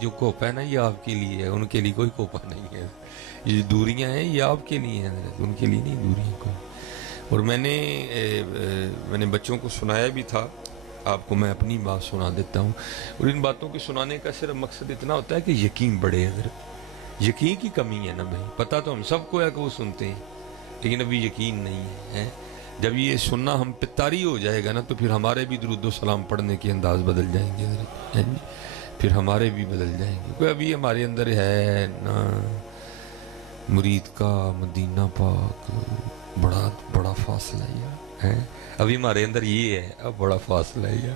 جو کوپا ہے نا یہ آپ کے لیے ہے, ان کے لیے کوئی کوپا نہیں ہے. یہ جو دوریاں ہیں یہ آپ کے لیے ہیں, ان کے لیے نہیں دوریاں کوئی. اور میں نے بچوں کو سنایا بھی تھا, آپ کو میں اپنی بات سنا دیتا ہوں. اور ان باتوں کے سنانے کا صرف مقصد اتنا ہوتا ہے کہ یقین بڑھے. حضرت یقین کی کمی ہے نا بھائی, پتہ تو ہم سب کو ہے کہ وہ سنتے ہیں لیکن ابھی یقین نہیں ہے. جب یہ سننا ہم پہ طاری ہو جائے گا نا تو پھر ہمارے بھی درود و سلام پڑھنے کے انداز بدل جائیں گے حضرت, پھر ہمارے بھی بدل جائیں گے. کوئی ابھی ہمارے اندر ہے نا مرید کا مدینہ پاک, بڑا بڑا فاصلہ ہے. ابھی ہمارے اندر یہ ہے, اب بڑا فاصلہ ہے.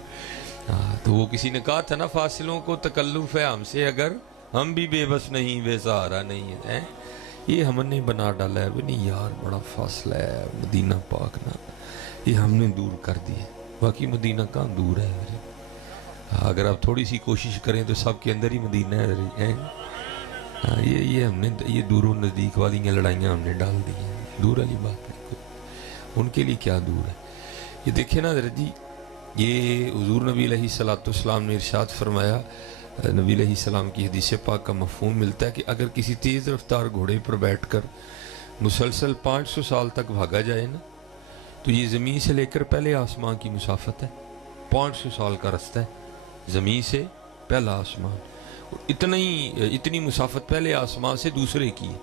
تو وہ کسی نے کہا تھا نا, فاصلوں کو تکلف ہے ہم سے اگر ہم بھی بے بس نہیں بے سہارا نہیں ہے. یہ ہم نے بنا ڈالا ہے نہیں یار, بڑا فاصلہ ہے مدینہ پاک نا, یہ ہم نے دور کر دیا. باقی مدینہ کہاں دور ہے. اگر آپ تھوڑی سی کوشش کریں تو سب کے اندر ہی مدینہ ہے. یہ ہم نے یہ دور و نزدیک والی لڑائیاں ہم نے ڈال دی ہیں. دور والی بات نہیں کوئی, ان کے لیے کیا دور ہے. یہ دیکھیں نا حضرت جی, یہ حضور نبی علیہ الصلوۃ والسلام نے ارشاد فرمایا, نبی علیہ السلام کی حدیث پاک کا مفہوم ملتا ہے کہ اگر کسی تیز رفتار گھوڑے پر بیٹھ کر مسلسل 500 سال تک بھاگا جائے نا تو یہ زمین سے لے کر پہلے آسمان کی مسافت ہے. 500 سال کا رستہ ہے زمین سے پہلا آسمان, اتنی مسافت پہلے آسمان سے دوسرے کی ہے,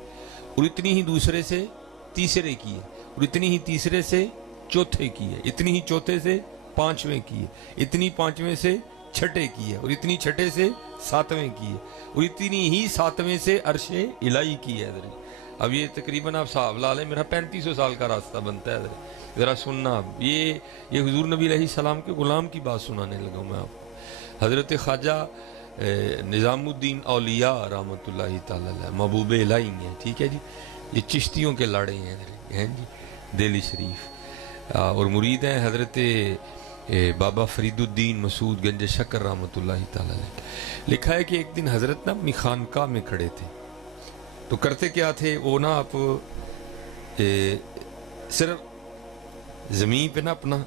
اور اتنی ہی دوسرے سے تیسرے کی ہے, اور اتنی ہی تیسرے سے چوتھے کی ہے, اتنی ہی چوتھے سے پانچویں کی ہے, اتنی پانچویں سے چھٹے کی ہے, اور اتنی چھٹے سے ساتویں کی ہے, اور اتنی ہی ساتویں سے عرش الہی کی ہے. اب یہ تقریباً آپ صاحب لا لیں, میرا 3500 سال کا راستہ بنتا ہے. ذرا سننا, اب یہ حضور نبی علیہ السلام کے غلام کی بات سنانے لگا میں آپ کو. حضرت خواجہ نظام الدین اولیاء رحمۃ اللہ تعالی علیہ, محبوب الہی ہیں, ٹھیک ہے جی. یہ چشتیوں کے لاڑے ہیں جی, دہلی شریف, اور مرید ہیں حضرت بابا فرید الدین مسعود گنج شکر رحمۃ اللہ تعالی علیہ. لکھا ہے کہ ایک دن حضرت نا اپنی خانقاہ میں کھڑے تھے, تو کرتے کیا تھے وہ نا, آپ صرف زمین پہ نا اپنا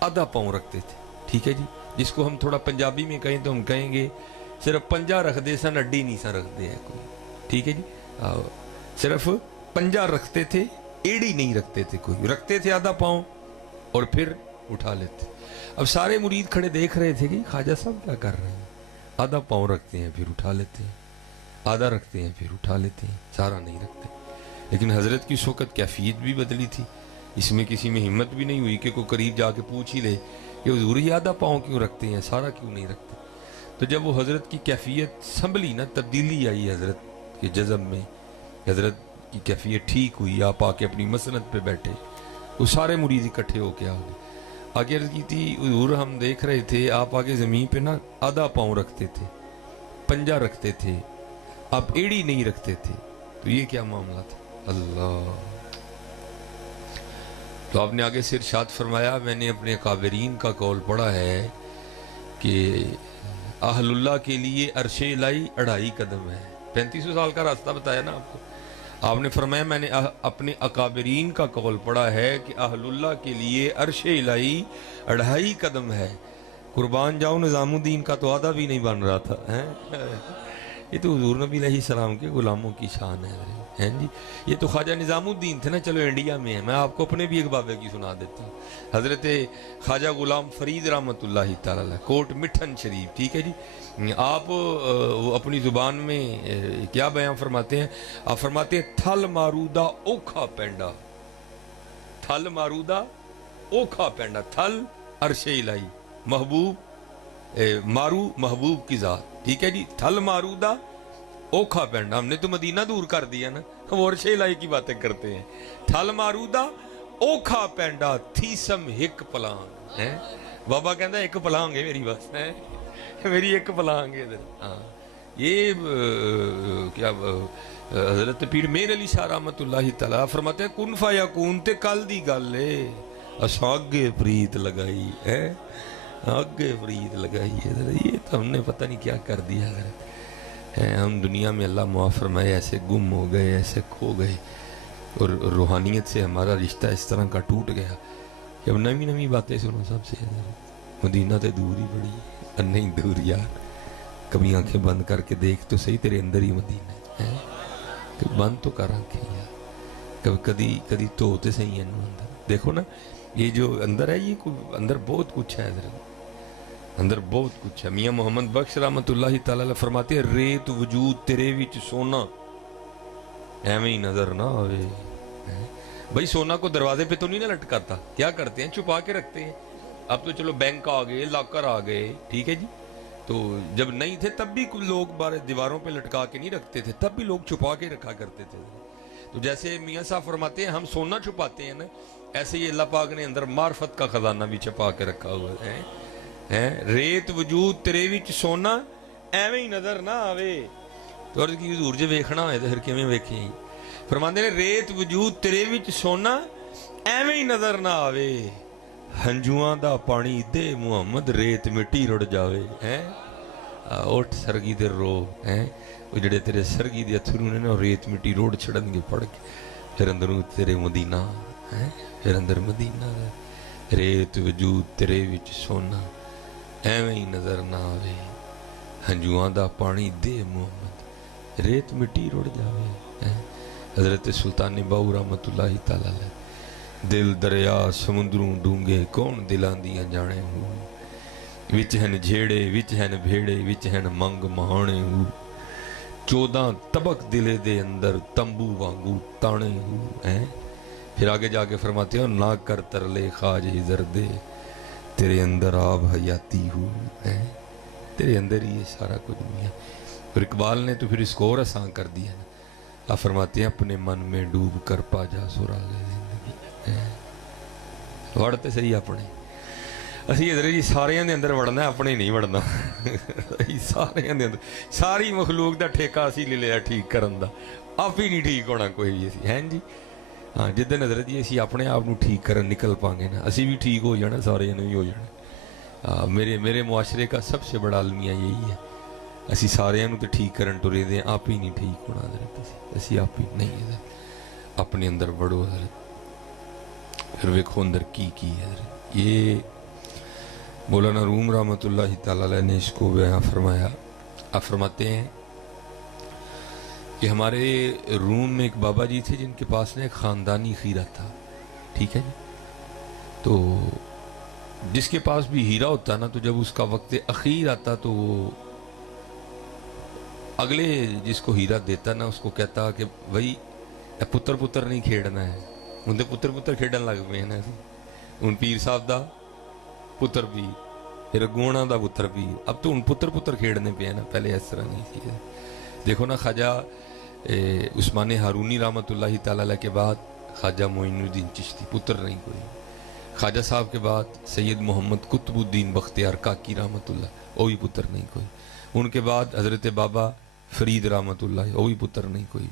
آدھا پاؤں رکھتے تھے, ٹھیک ہے جی. جس کو ہم تھوڑا پنجابی میں کہیں تو ہم کہیں گے صرف پنجا رکھ دے سن, اڈی نہیں سا رکھ دے ہے کوئی, ٹھیک ہے جی. صرف پنجا رکھتے تھے, ایڑی نہیں رکھتے تھے کوئی, رکھتے تھے آدھا پاؤں اور پھر اٹھا لیتے. اب سارے مرید کھڑے دیکھ رہے تھے کہ خواجہ صاحب کیا کر رہے ہیں, آدھا پاؤں رکھتے ہیں پھر اٹھا لیتے ہیں, آدھا رکھتے ہیں پھر اٹھا لیتے ہیں, سارا نہیں رکھتے. لیکن حضرت کی اس وقت کیفیت بھی بدلی تھی, اس میں کسی میں ہمت بھی نہیں ہوئی کہ کوئی قریب جا کے پوچھ ہی لے کہ حضور یہ آدھا پاؤں کیوں رکھتے ہیں, سارا کیوں نہیں رکھتے. تو جب وہ حضرت کی کیفیت سنبھلی نا, تبدیلی آئی حضرت کے جذب میں, حضرت کی کیفیت ٹھیک ہوئی, آپ آ کے اپنی مسند پہ بیٹھے, وہ سارے مرید اکٹھے ہو کے آگے عرض کی تھی, حضور ہم دیکھ رہے تھے آپ آگے زمین پہ نا آدھا پاؤں رکھتے تھے, پنجا رکھتے تھے, آپ ایڑی نہیں رکھتے تھے, تو یہ کیا معاملہ تھا. اللہ. تو آپ نے آگے سے ارشاد فرمایا, میں نے اپنے اکابرین کا قول پڑھا ہے کہ اہل اللہ کے لیے عرش الہی 2.5 قدم ہے. 3500 سال کا راستہ بتایا نا آپ کو. آپ نے فرمایا میں نے اپنے اکابرین کا قول پڑھا ہے کہ اہل اللہ کے لیے عرش الہی 2.5 قدم ہے. قربان جاؤ, نظام الدین کا تو آدھا بھی نہیں بن رہا تھا. یہ تو حضور نبی علیہ السلام کے غلاموں کی شان ہے جی. یہ تو خواجہ نظام الدین تھے نا, چلو انڈیا میں ہے, میں آپ کو اپنے بھی ایک بابے کی سنا دیتا ہوں. حضرت خواجہ غلام فرید رحمۃ اللہ تعالی علیہ, کوٹ مٹھن شریف, ٹھیک ہے جی. آپ اپنی زبان میں کیا بیان فرماتے ہیں, آپ فرماتے ہیں تھل مارودہ اوکھا پینڈا, تھل مارودہ اوکھا پینڈا, تھل عرش الہی, محبوب مارو محبوب کی ذات, ٹھیک ہے جی. تھل مارودہ اوکھا پینڈا, ہم نے تو مدینہ دور کر دیا نا, ہم عرش الہی کی باتیں کرتے ہیں. تھل مارودہ اوکھا پینڈا تھیسم ہک پلانگ ہے. بابا کہندا ایک پلانگ ہے میری بس, ہے میری ایک پلانگ ہے. ہاں یہ کیا حضرت پیر میر علی شاہ رحمۃ اللہ تعالیٰ فرماتے ہیں کن فیکون تے کل دی گل ہے, اساں اگے پریت لگائی ہے, آگے فرید لگائی ہے. یہ تو ہم نے پتہ نہیں کیا کر دیا ہے. ہم دنیا میں اللہ معاف فرمائے ایسے گم ہو گئے, ایسے کھو گئے, اور روحانیت سے ہمارا رشتہ اس طرح کا ٹوٹ گیا کہ اب نئی نئی باتیں سنو سب سے. مدینہ تے دور ہی بڑی ہے, نہیں دور یار, कभी आंखें बंद करके देख तो सही, तेरे अंदर ही मदीना है। कभी बंद तो कर आंखें यार, कभी कभी कभी तो होते सही है अंदर। देखो ना ये जो अंदर है, ये अंदर बहुत कुछ है, अंदर बहुत कुछ है। मियाँ मोहम्मद बख्श रहमतुल्लाह तआला अलैह फरमाते हैं, रेत वजूद तेरे विच सोना एवं ही नजर ना आवे। भाई सोना को दरवाजे पे तो नहीं ना लटकाता, क्या करते हैं, छुपा के रखते हैं। अब तो चलो बैंक आ गए, लॉकर आ गए, ठीक है जी। तो जब नहीं थे तब भी कुछ लोग बाहर दीवारों पे लटका के नहीं रखते थे, तब भी लोग छुपा के रखा करते थे। तो जैसे मियाँ साहब फरमाते हैं हम सोना छुपाते हैं ना, ऐसे ही अल्लाह पाक ने अंदर मार्फत का खजाना भी छुपा के रखा हुआ है। रेत वजूद तेरे विच सोना एवं ही नजर ना आवे। तो अर्ज की हजूर जे वेखना होए तो फिर किवें वेखे। फरमाते ने रेत वजूद तेरे विच सोना एवं ही नजर ना आवे, हंजुआं दा पानी दे मुहम्मद रेत मिट्टी रुड़ जावे। हैं उठ सरगी दे रो, हैं वो जड़े तेरे सरगी दे अथरू ने ना रेत मिट्टी रोड छड़नगे पड़ के, फिर अंदरों तेरे मदीना है, फिर अंदर मदीना रेत वजूद तेरे विच सोना एवं ही नजर ना आवे, हंजुआं दा पानी दे मुहम्मद रेत मिट्टी रुड़ जावे। हजरत सुल्तान बाऊ रहमतुल्लाह तआला अलैह, दिल दरिया समुद्रों डूंगे कौन दिलां दियां जाने हो, विच हन झेड़े विच हन भेड़े विच हन मंग महाने हो, 14 तबक दिले दे अंदर तंबू वांगू ताने हो। हैं फिर आगे जाके फरमाते हो, ना कर तरले खाज हिजर दे तेरे अंदर आब हयाती हो। हैं तेरे अंदर ही ये सारा कुछ दुनिया। फिर इकबाल ने तो फिर इसको और आसान कर दिया ना, आप फरमाते हैं अपने मन में डूब कर पा जा सुरागे जिंदगी। वड़ते सही अपने, ਅਸੀਂ ਇਧਰ ਜੀ ਸਾਰਿਆਂ ਦੇ ਅੰਦਰ ਵੜਨਾ, ਆਪਣੇ ਨਹੀਂ ਵੜਨਾ। ਸਾਰਿਆਂ ਦੇ ਅੰਦਰ, ਸਾਰੀ ਮਖਲੂਕ ਦਾ ਠੇਕਾ ਅਸੀਂ ਲੈ ਲਿਆ ਠੀਕ ਕਰਨ ਦਾ, ਆਪ ਹੀ ਨਹੀਂ ਠੀਕ ਹੋਣਾ ਕੋਈ ਵੀ ਅਸੀਂ, ਹੈ ਜੀ। ਹਾਂ ਜਿੱਦਣ ਹਜ਼ਰਤ ਜੀ ਅਸੀਂ ਆਪਣੇ ਆਪ ਨੂੰ ਠੀਕ ਕਰਨ ਨਿਕਲ ਪਾਂਗੇ ਨਾ, ਅਸੀਂ ਵੀ ਠੀਕ ਹੋ ਜਾਣਾ, ਸਾਰਿਆਂ ਨੇ ਵੀ ਹੋ ਜਾਣਾ। ਮੇਰੇ ਮੁਆਸ਼ਰੇ ਦਾ ਸਭ ਤੋਂ ਬੜਾ ਅਲਮੀਆ ਯਹੀ ਹੈ, ਅਸੀਂ ਸਾਰਿਆਂ ਨੂੰ ਤੇ ਠੀਕ ਕਰਨ ਟੁਰੇ ਦੇ, ਆਪ ਹੀ ਨਹੀਂ ਠੀਕ ਹੋਣਾ ਹਜ਼ਰਤ, ਅਸੀਂ ਆਪ ਹੀ ਨਹੀਂ ਹਜ਼ਰਤ। ਆਪਣੇ ਅੰਦਰ ਵੜੋ हजरत, फिर वेखो अंदर की हजरत। ये मौलाना रूम रहमतुल्लाह तआला अलैह ने इसको बयां फरमाया। आप फरमाते हैं कि हमारे रूम में एक बाबा जी थे जिनके पास ना एक ख़ानदानी हीरा था, ठीक है जी। तो जिसके पास भी हीरा होता ना, तो जब उसका वक्त अखीर आता तो वो अगले जिसको हीरा देता ना उसको कहता कि भाई पुत्र पुत्र नहीं खेड़ना है, उनके पुत्र पुत्र खेडन लग पे ना। हूँ पीर साहब का पुत्र भी, फिर अगूणा का पुत्र भी, अब तो हूँ पुत्र पुत्र खेड़ने पे ना, पहले इस तरह नहीं थी। देखो ना ख्वाजा उस्मान हारूनी रहमतुल्लाह तआला अलैह के बाद ख्वाजा मोइनुद्दीन चिश्ती, पुत्र नहीं कोई। ख्वाजा साहब के बाद सैयद मोहम्मद कुतुबुद्दीन बख्तियार काकी रहमतुल्लाह, वो भी पुत्र नहीं कोई। उनके बाद हज़रत बाबा फरीद रहमतुल्लाह, वो भी पुत्र नहीं कोई।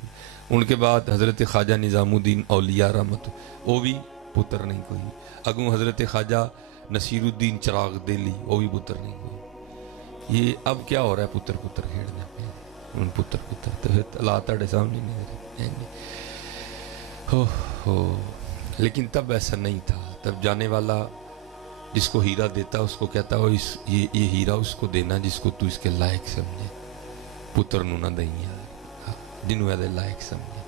उनके बाद हज़रत ख्वाजा निज़ामुद्दीन औलिया रहमत, वो भी पुत्र नहीं कोई। अगू हज़रत ख्वाजा नसीरुद्दीन चिराग दिल्ली, वो भी पुत्र नहीं कोई। ये अब क्या हो रहा है, पुत्र पुत्र खेड़ने पे उन पुत्र पुत्र, तो फिर अल्लाह ताड़े सामने नहीं हो। लेकिन तब ऐसा नहीं था। तब जाने वाला जिसको हीरा देता उसको कहता हो ये हीरा उसको देना जिसको तू इसके लायक समझे, पुत्र नू ना दई जिन्हों ये लायक समझे।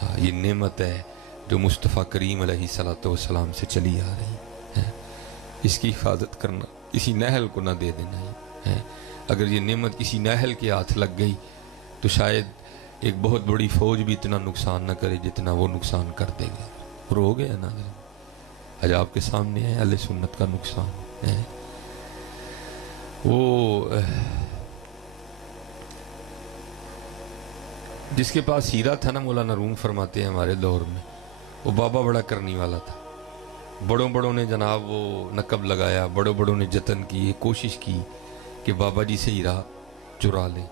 हाँ ये नेमत है जो मुस्तफ़ा करीम अलैहिस्सलातु वस्सलाम से चली आ रही है, इसकी हिफाजत करना, किसी नहल को ना दे देना है। अगर ये नेमत किसी नहल के हाथ लग गई तो शायद एक बहुत बड़ी फौज भी इतना नुकसान न करे जितना वो नुकसान कर देगा। और हो गया ना, आज आपके सामने है अहले सुन्नत का नुकसान है। वो जिसके पास हीरा था ना, मौलाना रूम फरमाते हैं हमारे दौर में, वो बाबा बड़ा करने वाला था। बड़ों बड़ों ने जनाब वो नकब लगाया, बड़ों बड़ों ने जतन की, कोशिश की कि बाबा जी से हीरा चुरा ले,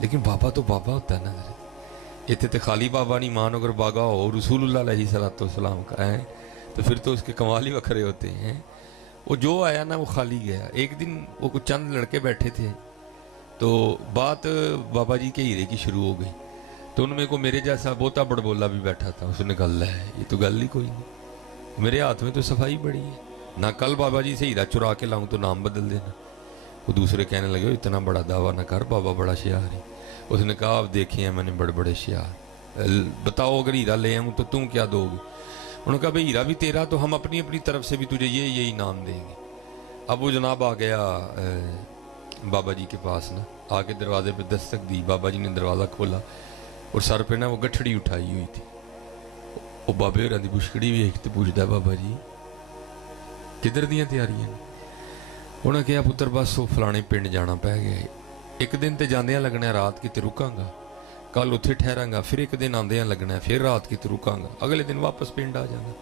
लेकिन बाबा तो बाबा होता है ना। इतने तो खाली बाबा नहीं मान, अगर बागा हो रसूलुल्लाह अलैहिस्सलातु वस्सलाम का है तो फिर तो उसके कमाल ही वखरे होते हैं। वो जो आया ना वो खाली गया। एक दिन वो कुछ चंद लड़के बैठे थे तो बात बाबा जी के हीरे की शुरू हो गई, तो उनमें को मेरे जैसा बोता बड़बोला भी बैठा था। उसने गल है, ये तो गल ही कोई नहीं, मेरे हाथ में तो सफाई बड़ी है ना, कल बाबा जी से हीरा चुरा के लाऊं तो नाम बदल देना, वो दूसरे कहने लगे इतना बड़ा दावा ना कर, बाबा बड़ा शियार है। उसने कहा आप देखे हैं मैंने बड़े बड़े शियार, बताओ अगर हीरा ले आऊँ तो तुम क्या दोगे? उन्होंने कहा भाई हीरा भी तेरा, तो हम अपनी अपनी तरफ से भी तुझे ये इनाम देंगे। अब वो जनाब आ गया बाबा जी के पास ना, आके दरवाजे पे दस्तक दी, बाबा जी ने दरवाज़ा खोला और सर पे ना वो गठड़ी उठाई हुई थी। वो बाबे होरां दी बुछकड़ी भी एक तो पूछता बाबा जी किधर दियां तैयारियां ने? उन्हें कहा पुत्र बस वो फलाने पिंड जाना पै गया, एक दिन तो जांदियां लगना, रात किते रुकांगा, कल उत्थे ठहरांगा, फिर एक दिन आंदियां लगना, फिर रात किते रुकांगा, अगले दिन वापस पिंड आ जाना।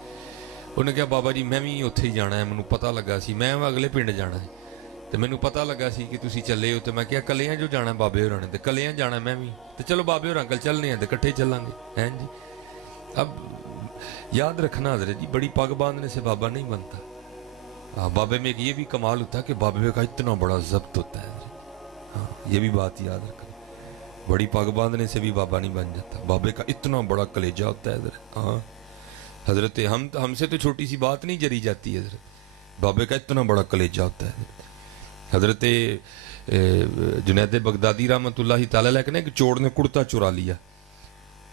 उन्हें कहा बाबा जी मैं भी उत्थे ही जाना है, मैनू पता लगा सी मैं अगले पिंड जाना है, तो मैनू पता लगा सी कि तुसी चले हो, तो मैं क्या कलियां जो जाना बाबे होरां ने, तो कलियां जाना मैं भी, तो चलो बाबे होरां कल चलने हैं, तो कट्ठे चलांगे हैं जी। अब याद रखना हज़रत जी, बड़ी पग बांधने से बाबा नहीं बनता। हाँ, बाबे में ये भी कमाल होता है कि बाबे का इतना बड़ा जब्त होता है। हाँ, ये भी बात याद रखना, बड़ी पग बांधने से भी बाबा नहीं बन जाता, बाबे का इतना बड़ा कलेजा होता है हज़रत। हाँ हज़रत हमसे तो छोटी सी बात नहीं जरी जाती है हज़रत, बाबे का इतना बड़ा कलेजा होता है। हज़रत जुनैद बगदादी रहमतुल्लाहि तआला अलैह ने एक चोर ने कुर्ता चुरा लिया,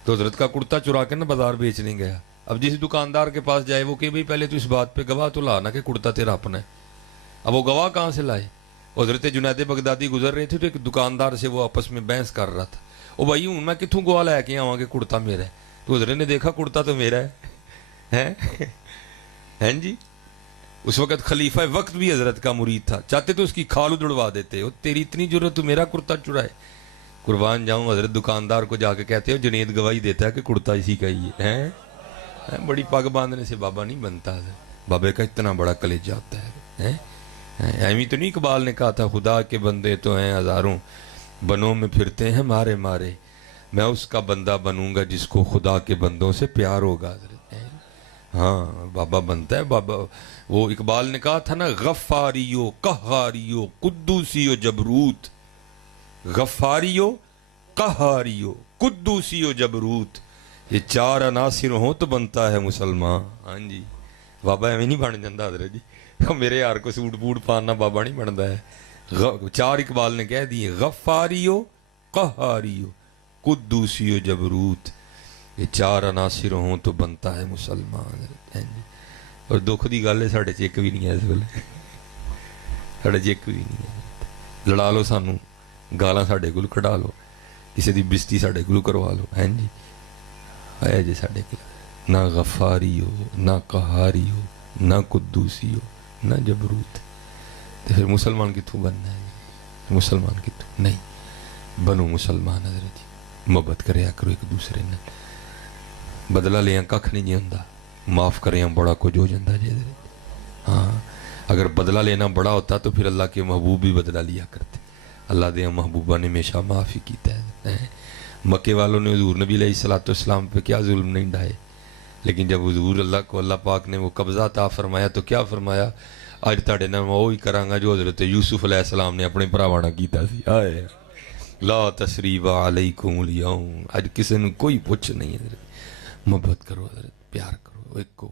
तो हज़रत का कुर्ता चुरा के ना बाजार बेचने गया। अब जिस दुकानदार के पास जाए वो कि भाई पहले तो इस बात पे गवाह तो ला ना कि कुर्ता तेरा अपना है। अब वो गवाह कहाँ से लाए? हज़रत जुनैद बगदादी गुजर रहे थे तो एक दुकानदार से वो आपस में बहस कर रहा था, ओ भाई हूँ मैं कितों गवाह लैके आवां कि कुर्ता मेरा है? तो हज़रत ने देखा कुर्ता तो मेरा है जी। उस वक्त खलीफा वक्त भी हज़रत का मुरीद था, चाहते तो उसकी खाल उड़वा देते, हो तेरी इतनी जरूरत तो मेरा कुर्ता चुराए। कुर्बान जाऊं, हज़रत दुकानदार को जाके कहते हो जुनैद गवाही देता है कि कुर्ता इसी का ही है। बड़ी पग बांधने से बाबा नहीं बनता है, बाबे का इतना बड़ा कलेजा होता है। ऐवी तो नहीं इकबाल ने कहा था खुदा के बंदे तो हैं हज़ारों, बनों में फिरते हैं मारे मारे, मैं उसका बंदा बनूंगा जिसको खुदा के बंदों से प्यार होगा। हाँ बाबा बनता है बाबा। वो इकबाल ने कहा था ना, गफ्फारियो कहारियो कुद्दूसियो जबरूत, गफ्फारियो कहारियो कुद्दूसियो जबरूत, ये चार अनासिर हो तो बनता है मुसलमान। हाँ जी, बाबा एवं नहीं बन जाता हज़रत जी, मेरे यार को सूट बूट पाना बाबा नहीं बनता है। चार इकबाल ने कह दिए, गफ्फारियो कहारियो कुद्दूसियो जबरूत, ये चार अनासिर हों तो बनता है मुसलमान। और दुख की गल है साढ़े च एक भी नहीं है, इस वेले साढ़े च एक भी नहीं है। लड़ा लो सानू, गालां साढ़े कोल कढ़ा लो, किसी की बिस्ती साढ़े कोल करवा लो, हैं जी है जी साढ़े कोल ना गफ्फारी हो, ना कहारी हो, ना कुद्दूसी हो, ना जबरूत, तो फिर मुसलमान कितों बनना है? मुसलमान कितों नहीं बनो मुसलमान। हज़रत जी मुहब्बत करया करो एक दूसरे ने, बदला लिया कख नहीं होंदा, माफ़ करें बड़ा कुछ हो जाता जी। हाँ अगर बदला लेना बड़ा होता तो फिर अल्लाह के महबूब भी बदला लिया करते। अल्लाह के महबूबा ने हमेशा माफ़ ही किया है। मक्के वालों ने हुजूर नबी अलैहिस्सलाम पे क्या जुल्म नहीं ढाए, लेकिन जब हुजूर अल्लाह को अल्लाह पाक ने वो कब्ज़ा ता फरमाया तो क्या फरमाया, अज तुहाडे नाल मैं वही करांगा जो हज़रत यूसुफ अलैहिस्सलाम ने अपने भरावां नाल कीता सी। आए ला तसरीबा अलैकुमुल यौम, अज किसी ने कोई पुछ नहीं है। मोहब्बत करो हज़रत, प्यार करो, एक को